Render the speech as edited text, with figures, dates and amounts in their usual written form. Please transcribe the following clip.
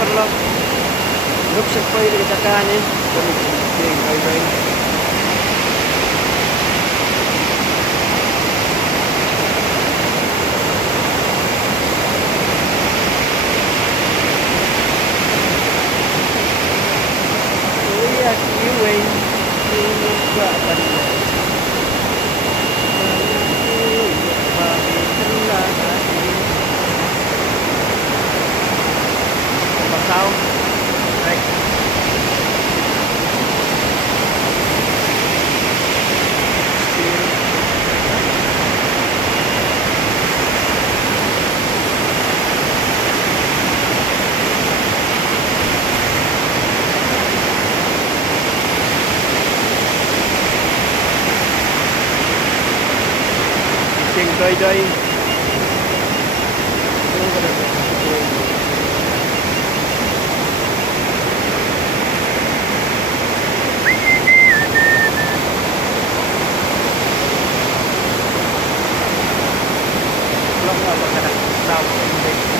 perlo. Lupsag po yung kakanin. Bumiging, bye-bye. Kuya, kiway. Kiway ba? Banda. Basaw. Right. King Doy Doy. Long nga ba ka na? Stop.